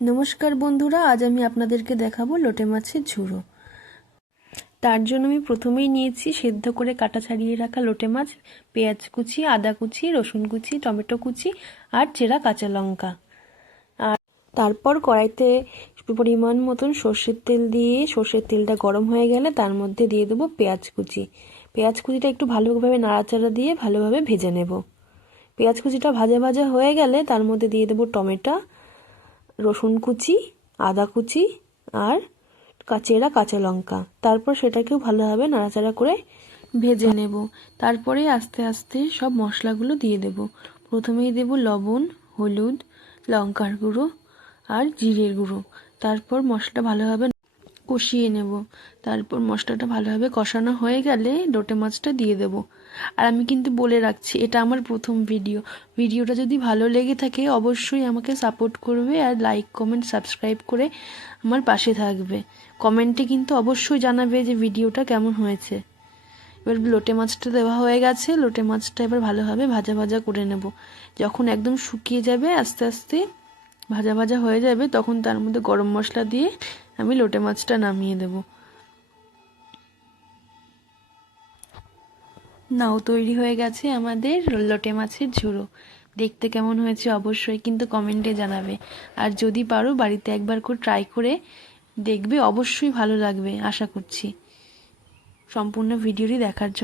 নমস্কার বন্ধুরা, আজ আমি আপনাদেরকে দেখাবো লোটে মাছের ঝুড়ো। তার জন্য আমি প্রথমেই নিয়েছি সেদ্ধ করে কাটা ছাড়িয়ে রাখা লোটে মাছ, পেঁয়াজ কুচি, আদা কুচি, রসুন কুচি, টমেটো কুচি আর চেরা কাঁচা লঙ্কা। আর তারপর কড়াইতে পরিমাণ মতন সর্ষের তেল দিয়ে সর্ষের তেলটা গরম হয়ে গেলে তার মধ্যে দিয়ে দেবো পেঁয়াজ কুচি। পেঁয়াজ কুচিটা একটু ভালোভাবে নাড়াচাড়া দিয়ে ভালোভাবে ভেজে নেব। পেঁয়াজ কুচিটা ভাজা ভাজা হয়ে গেলে তার মধ্যে দিয়ে দেবো টমেটো, রসুন কুচি, আদা কুচি আর চেরা কাঁচা লঙ্কা। তারপর সেটাকেও ভালোভাবে নাড়াচাড়া করে ভেজে নেব। তারপরে আস্তে আস্তে সব মশলাগুলো দিয়ে দেব। প্রথমেই দেব লবণ, হলুদ, লঙ্কার গুঁড়ো আর জিরের গুঁড়ো। তারপর মশলাটা ভালোভাবে কষিয়ে নেব। তারপর মশলাটা ভালোভাবে কষানো হয়ে গেলে লোটে মাছটা দিয়ে দেব। আর আমি কিন্তু বলে রাখছি, এটা আমার প্রথম ভিডিওটা যদি ভালো লেগে থাকে অবশ্যই আমাকে সাপোর্ট করবে আর লাইক, কমেন্ট, সাবস্ক্রাইব করে আমার পাশে থাকবে। কমেন্টে কিন্তু অবশ্যই জানাবে যে ভিডিওটা কেমন হয়েছে। এবার লোটে মাছটা দেওয়া হয়ে গেছে। লোটে মাছটা এবার ভালোভাবে ভাজা ভাজা করে নেব। যখন একদম শুকিয়ে যাবে, আস্তে আস্তে ভাজা ভাজা হয়ে যাবে, তখন তার মধ্যে গরম মশলা দিয়ে আমি লোটে মাছটা নামিয়ে দেব। নাও তৈরি হয়ে গেছে আমাদের লোটে মাছের ঝুড়ো। দেখতে কেমন হয়েছে অবশ্যই কিন্তু কমেন্টে জানাবে। আর যদি পারো বাড়িতে একবার করে ট্রাই করে দেখবে, অবশ্যই ভালো লাগবে আশা করছি। সম্পূর্ণ ভিডিওটি দেখার জন্য